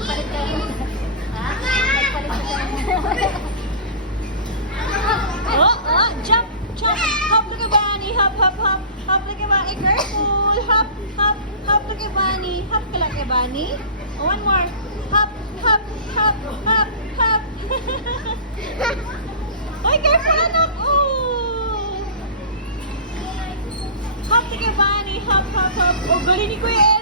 Nagpalit ka. Ha? Nagpalit ka. Oh, jump, jump. Hop like a bunny, hop, hop, hop. Hop like a bunny, careful. Hop, hop, hop like a bunny. Hop ka like a bunny. Oh, one more. Hop, hop, hop, hop, hop. Ay, careful anak. Oh. Hop like a bunny, hop, hop, hop. Oh, galing ni Kuya